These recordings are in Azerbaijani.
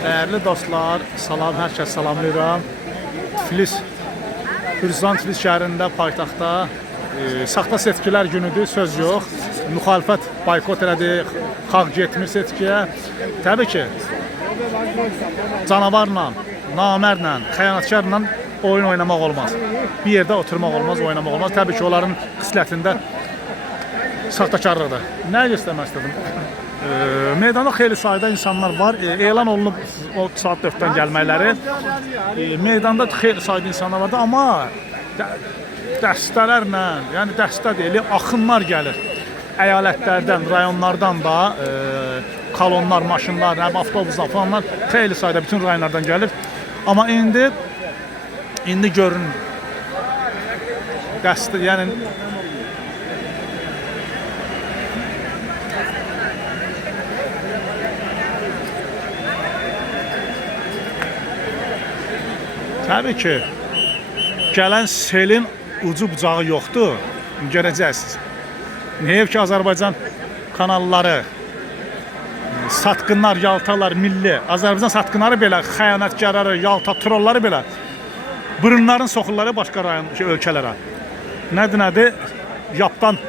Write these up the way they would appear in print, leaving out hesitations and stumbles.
Değerli dostlar, salam, hər kəs salamlayıram. Tiflis, Gürcistan Tiflis şəhərində, paytaxtda saxta seçkilər günüdür, söz yox. Müxalifət boykot elədi, xalq getmir seçkiyə. Təbii ki, canavarla, namərlə, xəyanətkarla oyun oynamaq olmaz. Bir yerdə oturmaq olmaz, oynamaq olmaz. Təbii ki, onların xislətində saxtakarlıqdır. Nə göstərmək istədim? Meydanda xeyli sayda insanlar var. Elan olunub o saat 4-dən gəlməkləri. Meydanda xeyli sayda insanlar vardı, amma dəstələrlə, yəni dəstə deyil, axınlar gəlir. Əyalətlərdən, rayonlardan da kolonlar, maşınlar, avtobuslar falanlar xeyli sayda bütün rayonlardan gəlir. Amma indi görün dəstə, yəni təbii ki, gələn selin ucu bucağı yoxdur, görəcəksiniz. Neyəv ki, Azərbaycan kanalları, satqınlar, yaltalar, milli, Azərbaycan satqınları belə, xəyanətkarları, yalta, trolları belə, burunların soxulları başqa rayon ölkələrə. Nədir? Yapdan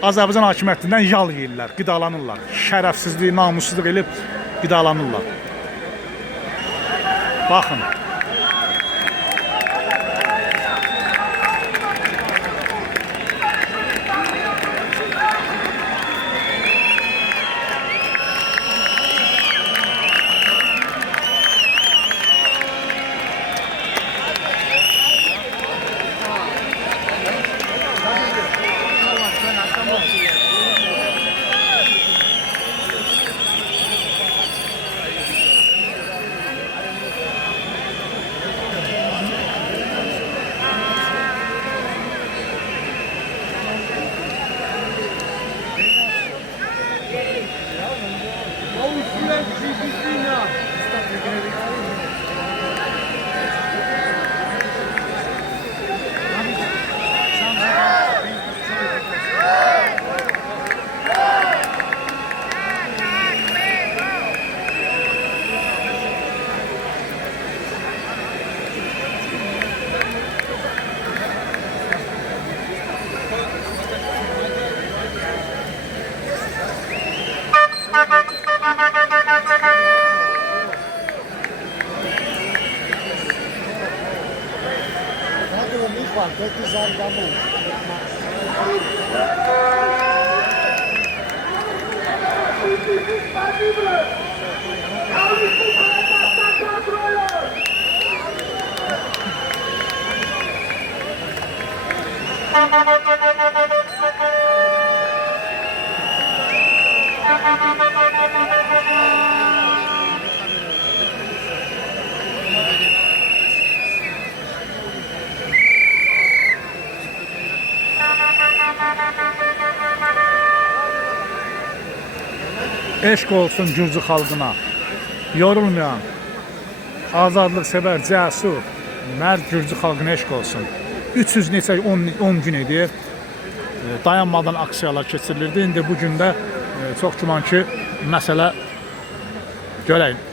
Azərbaycan hakimiyyətindən yal yeyirlər, qidalanırlar. Şərəfsizlik, namussuzluq elib qidalanırlar. Baxın. Eşq olsun Gürcü xalqına, yorulmayan, azadlıq sevər, cəsur, mərd Gürcü xalqına eşq olsun. 300 neçə 10 gün idi, dayanmadan aksiyalar keçirilirdi. İndi bugün də çox güman ki, məsələ görək.